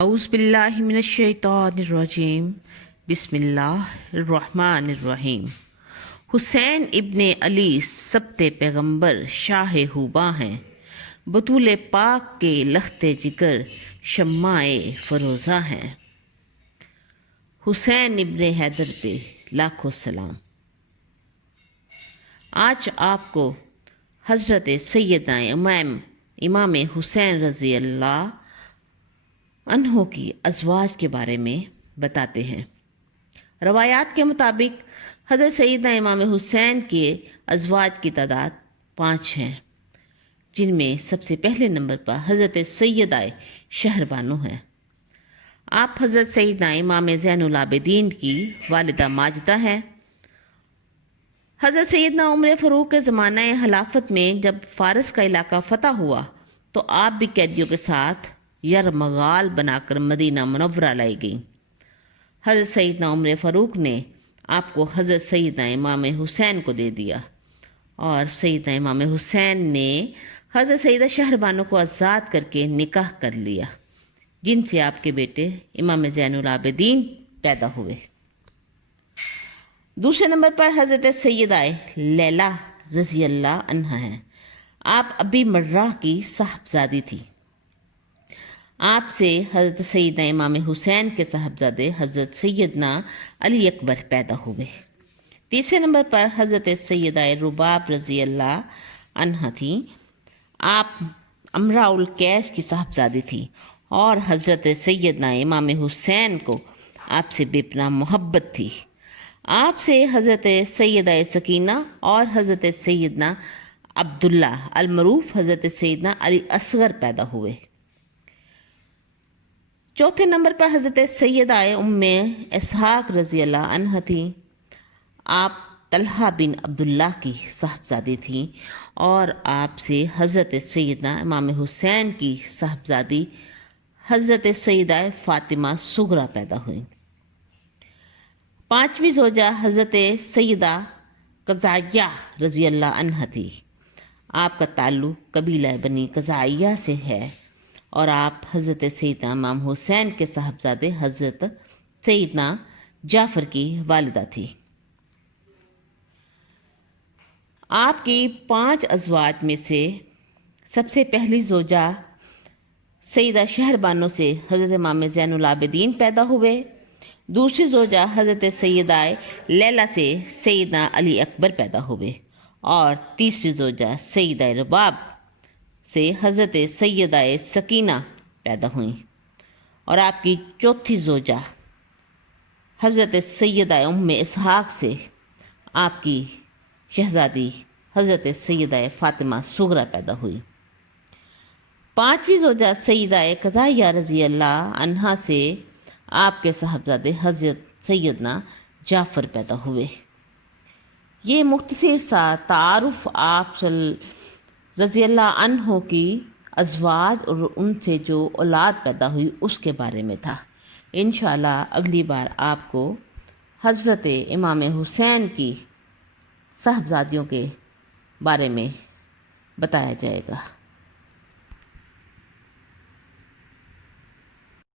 اعوذ باللہ من الشیطان الرجیم بسم اللہ الرحمن الرحیم۔ حسین ابن علی سبت پیغمبر شاہ ہوبا ہیں، بطول پاک کے لخت جگر شمع فروزہ ہیں۔ حسین ابن حیدر پہ لاکھوں سلام۔ آج آپ کو حضرت سیدنا امام حسین رضی اللہ عنہ کی ازواج کے بارے میں بتاتے ہیں۔ روایات کے مطابق حضرت سیدنا امام حسین کے ازواج کی تعداد 5 ہیں، جن میں سب سے پہلے نمبر پر حضرت سیدہ شہربانو ہیں۔ آپ حضرت سیدنا امام زین العابدین کی والدہ ماجدہ ہیں۔ حضرت سیدنا عمر فاروق کے زمانہ خلافت میں جب فارس کا علاقہ فتح ہوا تو آپ بھی قیدیوں کے ساتھ یرمغال بنا کر مدینہ منورہ لائی گئیں۔ حضرت سیدنا عمر فاروق نے آپ کو حضرت سیدنا امام حسین کو دے دیا، اور سیدنا امام حسین نے حضرت سیدہ شہربانو کو آزاد کر کے نکاح کر لیا، جن سے آپ کے بیٹے امام زین العابدین پیدا ہوئے۔ دوسرے نمبر پر حضرت سیدہ لیلا رضی اللہ عنہ ہیں۔ آپ ابی مرہ کی صاحبزادی تھی۔ آپ سے حضرت سیدنا امام حسین کے صاحبزادے حضرت سیدنا علی اکبر پیدا ہوئے۔ تیسرے نمبر پر حضرت سیدہ رباب رضی اللہ عنہ تھیں۔ آپ امراء القیس کی صاحبزادی تھی، اور حضرت سیدنا امام حسین کو آپ سے بے پناہ محبت تھی۔ آپ سے حضرت سیدہ سکینہ اور حضرت سیدنا عبداللہ المعروف حضرت سیدنا علی اصغر پیدا ہوئے۔ چوتھے نمبر پر حضرت سیدہ ام اسحاق رضی اللہ عنہ تھیں۔ آپ طلحہ بن عبداللہ کی صاحبزادی تھیں، اور آپ سے حضرت سیدنا امام حسین کی صاحبزادی حضرت سیدہ فاطمہ صغریٰ پیدا ہوئیں۔ پانچویں زوجہ حضرت سیدہ قزائیہ رضی اللہ عنہ تھی۔ آپ کا تعلق قبیلہ بنی قزائیہ سے ہے، اور آپ حضرت سیدنا امام حسین کے صاحبزادے حضرت سیدنا جعفر کی والدہ تھی۔ آپ کی 5 ازواج میں سے سب سے پہلی زوجہ سیدہ شہربانو سے حضرت امام زین العابدین پیدا ہوئے۔ دوسری زوجہ حضرت سیدہ لیلا سے سیدنا علی اکبر پیدا ہوئے، اور تیسری زوجہ سیدہ رباب سے حضرت سیدہ سکینہ پیدا ہوئیں، اور آپ کی چوتھی زوجہ حضرت سیدہ ام اسحاق سے آپ کی شہزادی حضرت سیدہ فاطمہ صغریٰ پیدا ہوئی۔ پانچویں زوجہ سیدہ قزائیہ رضی اللہ عنہا سے آپ کے صاحبزادے حضرت سیدنا جعفر پیدا ہوئے۔ یہ مختصر سا تعارف آپ رضی اللہ عنہ کی ازواج اور ان سے جو اولاد پیدا ہوئی اس کے بارے میں تھا۔ انشاءاللہ اگلی بار آپ کو حضرت امام حسین کی صاحبزادیوں کے بارے میں بتایا جائے گا۔